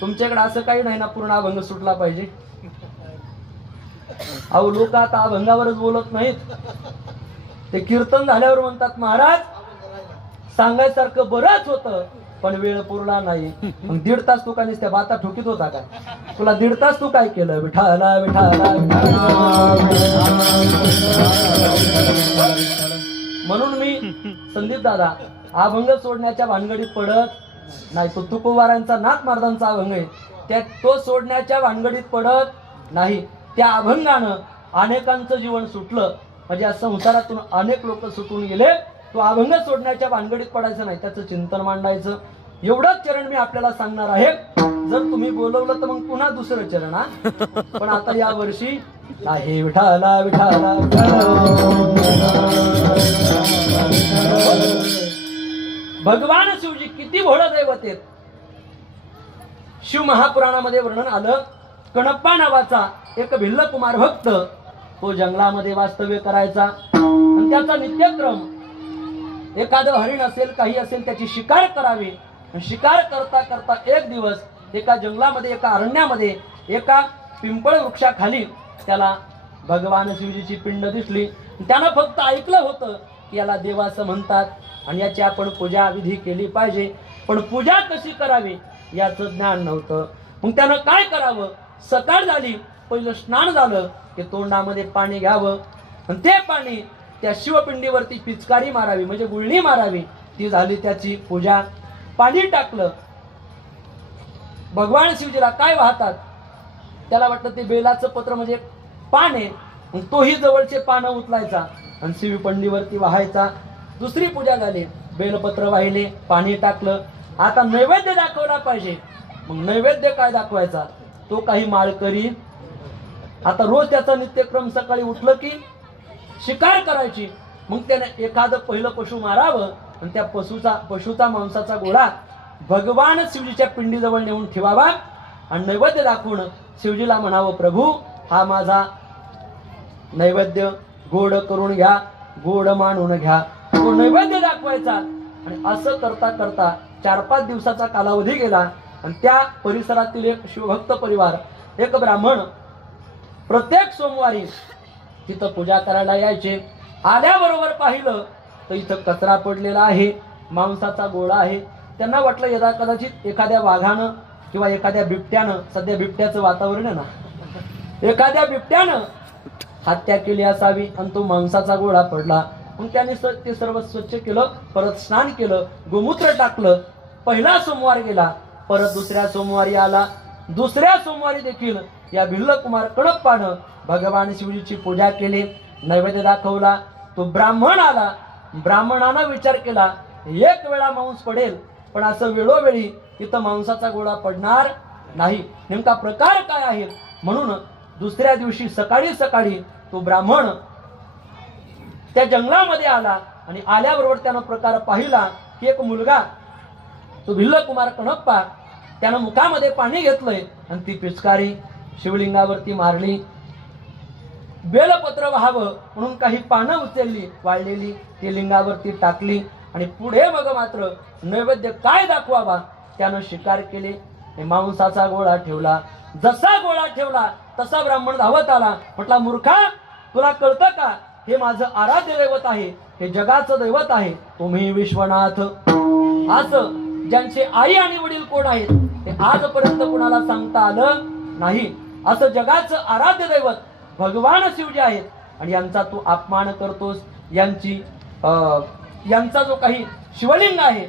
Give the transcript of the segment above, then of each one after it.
तुमच्याकडे असं काही नाही ना पूर्ण अभंग सुटला पाहिजे. अहो लोक आता अभंगावरच बोलत नाहीत, ते कीर्तन झाल्यावर म्हणतात महाराज सांगायसारखं बरंच होतं पण वेळ पुरला नाही. मग 1.5 तास तू काय नुसत्या बाता ठोकीत होता का? तुला 1.5 तास तू काय केलं? विठाला विठाला म्हणून मी संदीप दादा अभंग सोडण्याच्या भानगडीत पडत नाही. तो तुकोबारांचा नाथ महाराजांचा अभंग आहे, त्या तो सोडण्याच्या भानगडीत पडत नाही. त्या अभंगानं अनेकांचं जीवन सुटलं, म्हणजे या संसारातून अनेक लोक सुटून गेले. तो अभंग सोडण्याच्या भानगडीत पडायचं नाही, त्याचं चिंतन मांडायचं. एवढंच चरण मी आपल्याला सांगणार आहे. जर तुम्ही बोलवलं तर मग पुन्हा दुसरं चरण हा. पण आता या वर्षी आहे विठाला विठाला भगवान शिवजी किती भोळ दैवत आहेत. शिव महापुराणामध्ये वर्णन आलं, कणप्पा नावाचा एक भिल्ल कुमार भक्त तो जंगलामध्ये वास्तव्य करायचा आणि त्याचा नित्यक्रम एखादं हरिण असेल काही असेल त्याची शिकार करावी. शिकार करता करता एक दिवस एका जंगलामध्ये एका अरण्यामध्ये एका पिंपळ वृक्षाखाली त्याला भगवान शिवजीची पिंड दिसली. त्यानं फक्त ऐकलं होतं की याला देवाचं म्हणतात आणि याची आपण पूजा विधी केली पाहिजे, पण पूजा कशी करावी याचं ज्ञान नव्हतं. मग त्यानं काय करावं? सकाळ झाली, पहिलं स्नान झालं की तोंडामध्ये पाणी घ्यावं आणि ते पाणी त्या शिवपिंडीवरती पिचकारी मारावी, म्हणजे गुळणी मारावी. ती झाली त्याची पूजा. पाणी टाकलं. भगवान शिवजीला काय वाहतात? त्याला वाटतं ते बेलाचं पत्र म्हणजे पान आहे, तोही जवळचे पानं उचलायचा आणि शिवपिंडीवरती वाहायचा. दुसरी पूजा झाली, बेलपत्र वाहिले, पाणी टाकलं. आता नैवेद्य दाखवला पाहिजे. मग नैवेद्य काय दाखवायचा? तो काही माळकरी. आता रोज त्याचा नित्यक्रम सकाळी उठलं की शिकार करायची. मग त्याने एखादं पहिलं पशु मारावं आणि त्या पशुचा मांसाचा गोळा भगवान शिवजीच्या पिंडीजवळ नेऊन ठेवावा आणि नैवेद्य दाखवून शिवजीला म्हणावं, प्रभू हा माझा नैवेद्य गोड करून घ्या, गोड मानून घ्या. तो नैवेद्य दाखवायचा. आणि असं करता करता 4-5 दिवसाचा कालावधी गेला आणि त्या परिसरातील एक शिवभक्त परिवार, एक ब्राह्मण प्रत्येक सोमवारी तिथं पूजा करायला यायचे. आल्याबरोबर पाहिलं तर इथं कचरा पडलेला आहे, मांसाचा गोळा आहे. त्यांना वाटलं यदा कदाचित एखाद्या वाघानं किंवा एखाद्या बिबट्यानं, सध्या बिबट्याचं वातावरण आहे ना, एखाद्या बिबट्यानं हत्या केली असावी आणि तो मांसाचा गोळा पडला. मग त्याने ते सर्व स्वच्छ केलं, परत स्नान केलं, गोमूत्र टाकलं. पहिला सोमवार गेला, परत दुसऱ्या सोमवारी आला. दुसऱ्या सोमवारी देखील या भिल्ल कुमार कणप्पानं भगवान शिवजीची पूजा केली, नैवेद्य दाखवला. तो ब्राह्मण आला. ब्राह्मणानं विचार केला, एक वेळा मांस पडेल पण असं वेळोवेळी इथं मांसाचा गोळा पडणार नाही, नेमका प्रकार काय आहे? म्हणून दुसऱ्या दिवशी सकाळी सकाळी तो ब्राह्मण त्या जंगलामध्ये आला आणि आल्याबरोबर त्यानं प्रकार पाहिला की एक मुलगा, तो भिल्ल कुमार कणप्पा, त्यानं मुखामध्ये पाणी घेतलंय आणि ती पिचकारी शिवलिंगावरती मारली. बेलपत्र व्हावं म्हणून काही पानं उचलली, वाळलेली, ती लिंगावरती टाकली आणि पुढे मग मात्र नैवेद्य काय दाखवावा त्यानं शिकार केले. मांसाचा गोळा ठेवला. जसा गोळा ठेवला तसा ब्राह्मण धावत आला. म्हटला, मूर्खा, तुला कळतं का? हे माझं आराध्य दैवत आहे, हे जगाचं दैवत आहे, तुम्ही विश्वनाथ. असं ज्यांचे आई आणि वडील कोण आहेत ते आजपर्यंत कुणाला सांगता आलं नाही. असं जगाचं आराध्य दैवत भगवान शिवजी आहेत आणि यांचा तू अपमान करतोस. यांचा जो काही शिवलिंग आहे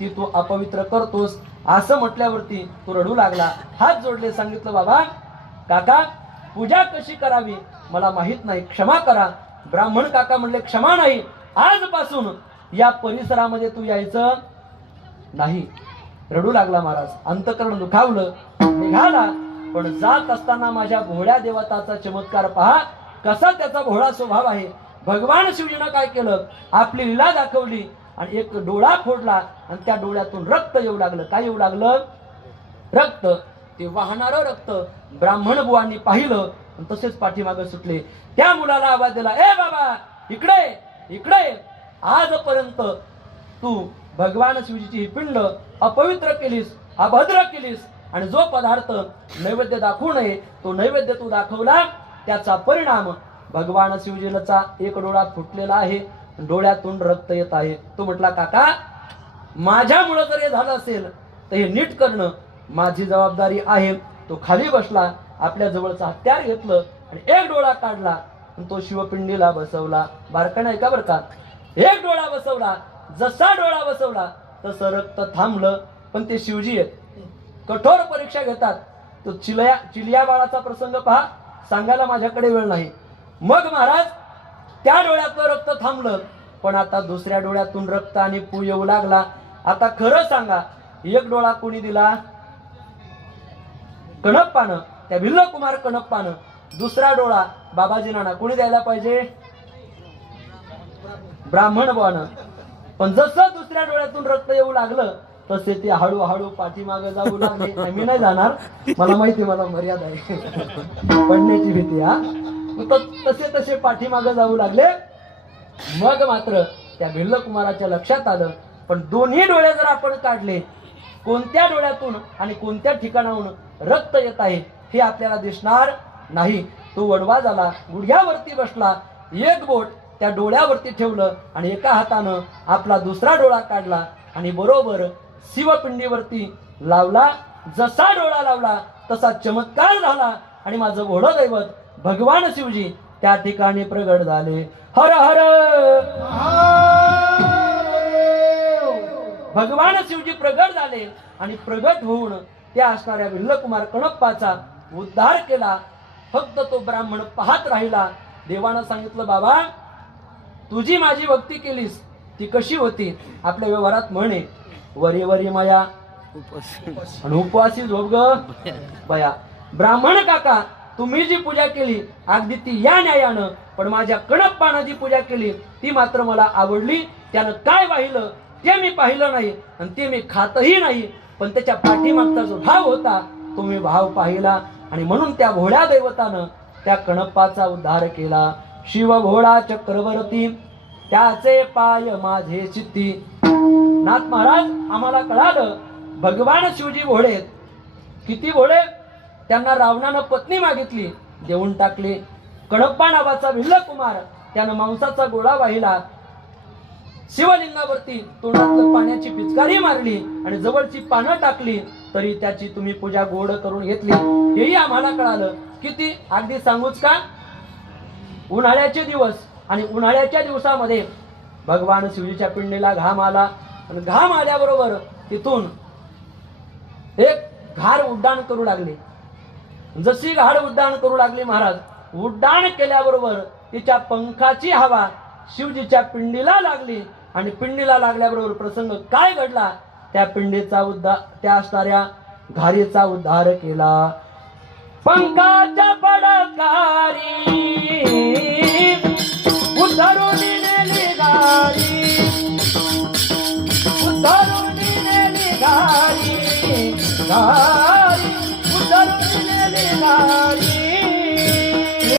ती तू अपवित्र करतोस. असं म्हटल्यावरती तो रडू लागला. हात जोडले, सांगितलं, बाबा काका, पूजा कशी करावी मला माहित नाही, क्षमा करा. ब्राह्मण काका म्हणले, क्षमा नाही, आजपासून या परिसरामध्ये तू यायचं नाही. रडू लागला महाराज. अंतकरण दुखावलं, निघाला. पण जात असताना माझ्या भोळ्या देवताचा चमत्कार पहा, कसा त्याचा भोळा स्वभाव आहे. भगवान शिवजीनं काय केलं? आपली लीला दाखवली आणि एक डोळा फोडला आणि त्या डोळ्यातून रक्त येऊ लागलं. काय येऊ लागलं? रक्त. ते वाहणारं रक्त ब्राह्मण बुवांनी पाहिलं आणि तसेच पाठीमागे सुटले. त्या मुलाला आवाज दिला, ए बाबा, इकडे इकडे. आजपर्यंत तू भगवान शिवजीची ही पिंड अपवित्र केलीस, अभद्र केलीस, आणि जो पदार्थ नैवेद्य दाखवू नये तो नैवेद्य तू दाखवला, त्याचा परिणाम भगवान शिवजीचा एक डोळा फुटलेला आहे, डोळ्यातून रक्त येत आहे. तो म्हटला, काका माझ्यामुळे जर हे झालं असेल तर हे नीट करणं माझी जबाबदारी आहे. तो खाली बसला, आपल्या जवळचं हत्यार घेतलं आणि एक डोळा काढला आणि तो शिवपिंडीला बसवला. बारकाणा ऐका बरं का, एक डोळा बसवला, जसा डोळा बसवला तसं रक्त थांबलं. पण ते शिवजी आहेत, कठोर परीक्षा घेतात. तो चिलिया बाळाचा प्रसंग पहा, सांगायला माझ्याकडे वेळ नाही. मग महाराज त्या डोळ्यातलं रक्त थांबलं, पण आता दुसऱ्या डोळ्यातून रक्त आणि पू येऊ लागला. आता खरं सांगा, एक डोळा कोणी दिला? कणप्पानं, त्या भिल्लकुमार कणप्पानं. दुसरा डोळा बाबाजींना कोणी द्यायला पाहिजे? ब्राह्मण बुवानं. पण जसं दुसऱ्या डोळ्यातून रक्त येऊ लागलं तसे ते हळूहळू पाठीमागे जाऊ लागले. मी नाही जाणार, मला माहिती, मला मर्यादा आहे, पडण्याची भीती. तसे तसे पाठीमागे जाऊ लागले. मग मात्र त्या भिल्लकुमाराच्या लक्षात आलं, पण दोन्ही डोळे जर आपण काढले, कोणत्या डोळ्यातून आणि कोणत्या ठिकाणाहून रक्त येत आहे हे आपल्याला दिसणार नाही. तो वडवा झाला, गुडघ्यावरती बसला, एक बोट त्या डोळ्यावरती ठेवलं आणि एका हातानं आपला दुसरा डोळा काढला आणि बरोबर शिवपिंडीवरती लावला. जसा डोळा लावला तसा चमत्कार झाला आणि माझं घोडं दैवत भगवान शिवजी त्या ठिकाणी प्रगट झाले. हर हर भगवान शिवजी प्रगट झाले आणि प्रगट होऊन त्या असणाऱ्या भिल्लकुमार कणप्पाचा उद्धार केला. फक्त तो ब्राह्मण पाहत राहिला. देवानं सांगितलं, बाबा तुझी माझी भक्ती केलीस ती कशी होती? आपल्या व्यवहारात म्हणे, वरी वरी माया आणि उपवासी झोप ग बया. ब्राह्मण काका तुम्ही जी पूजा केली अगदी ती या न्यायानं, पण माझ्या कणप्पानं जी पूजा केली ती मात्र मला आवडली. त्यानं काय वाहिलं ते मी पाहिलं नाही आणि ते मी खातही नाही, पण त्याच्या पाठीमागचा जो भाव होता तो मी भाव पाहिला आणि म्हणून त्या भोळ्या दैवतानं त्या कणप्पाचा उद्धार केला. शिव भोळा चक्रवर्ती त्याचे पाय माझे चित्ती. नाथ महाराज आम्हाला कळालं भगवान शिवजी भोळे. किती भोळे? त्यांना रावणानं पत्नी मागितली, देऊन टाकले. कणप्पा नावाचा भिल्लकुमार त्यानं मांसाचा गोळा वाहिला, शिवलिंगावरती तोंडातलं पाण्याची पिचकारी मारली आणि जवळची पानं टाकली, तरी त्याची तुम्ही पूजा गोड करून घेतली. हेही आम्हाला कळालं. किती? अगदी सांगूच का? उन्हाळ्याचे दिवस आणि उन्हाळ्याच्या दिवसामध्ये भगवान शिवजीच्या पिंडीला घाम आला आणि घाम आल्याबरोबर तिथून एक घार उड्डाण करू लागले. जशी घाड उड्डाण करू लागली महाराज, उड्डाण केल्याबरोबर तिच्या पंखाची हवा शिवजीच्या पिंडीला लागली आणि पिंडीला लागल्याबरोबर प्रसंग काय घडला? त्या पिंडीचा उद्धार, त्या असणाऱ्या घारीचा उद्धार केला. पंखाच्या पडकारी उद्धरून नेली गाडी, उद्धरून नेली गाडी.